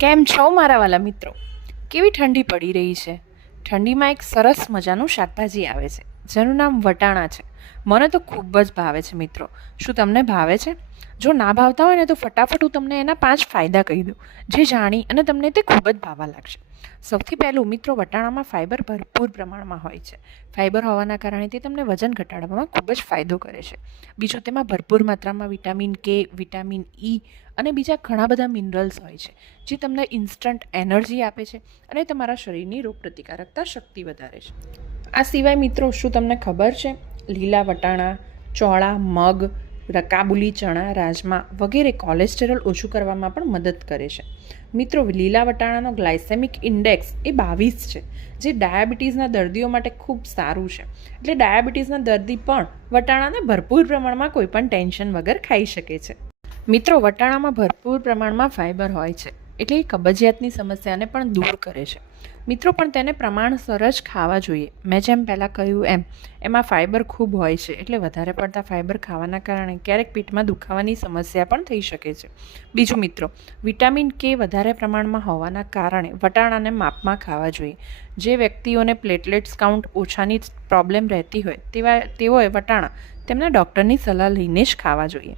કેમ છો મારા વાલા મિત્રો? કેવી ઠંડી પડી રહી છે? ઠંડીમાં એક સરસ મજાનું શાકભાજી આવે છે, જેનું નામ વટાણા છે. મને તો ખૂબ જ ભાવે છે મિત્રો. શું તમને ભાવે છે? જો ના ભાવતા હોય ને તો ફટાફટ હું તમને એના પાંચ ફાયદા કહી દઉં, જે જાણી અને તમને તે ખૂબ જ ભાવવા લાગશે. સૌથી પહેલું, મિત્રો, વટાણામાં ફાઇબર ભરપૂર પ્રમાણમાં હોય છે. ફાઇબર હોવાના કારણે તે તમને વજન ઘટાડવામાં ખૂબ જ ફાયદો કરે છે. બીજું, તેમાં ભરપૂર માત્રામાં વિટામિન કે, વિટામિન ઈ અને બીજા ઘણા બધા મિનરલ્સ હોય છે, જે તમને ઇન્સ્ટન્ટ એનર્જી આપે છે અને તમારા શરીરની રોગપ્રતિકારકતા શક્તિ વધારે છે. આ સિવાય, મિત્રો, શું તમને ખબર છે? લીલા વટાણા, ચોળા, મગ, રકાબુલી કાબુલી ચણા, રાજમા વગેરે કોલેસ્ટેરોલ ઓછું કરવામાં પણ મદદ કરે છે. મિત્રો, લીલા વટાણાનો ગ્લાયસેમિક ઇન્ડેક્સ એ બાવીસ છે, જે ડાયાબિટીસના દર્દીઓ માટે ખૂબ સારું છે. એટલે ડાયાબિટીસના દર્દી પણ વટાણાને ભરપૂર પ્રમાણમાં કોઈ પણ ટેન્શન વગર ખાઈ શકે છે. મિત્રો, વટાણામાં ભરપૂર પ્રમાણમાં ફાઇબર હોય છે. એટલે એ કબજિયાતની સમસ્યાને પણ દૂર કરે છે. મિત્રો, પણ તેને પ્રમાણસર જ ખાવા જોઈએ. મેં જેમ પહેલાં કહ્યું એમ, એમાં ફાઇબર ખૂબ હોય છે, એટલે વધારે પડતા ફાઇબર ખાવાના કારણે ક્યારેક પેટમાં દુખાવાની સમસ્યા પણ થઈ શકે છે. બીજું મિત્રો, વિટામિન કે વધારે પ્રમાણમાં હોવાના કારણે વટાણાને માપમાં ખાવા જોઈએ. જે વ્યક્તિઓને પ્લેટલેટ્સ કાઉન્ટ ઓછાની પ્રોબ્લેમ રહેતી હોય, તેવા તેઓએ વટાણા તેમના ડૉક્ટરની સલાહ લઈને જ ખાવા જોઈએ.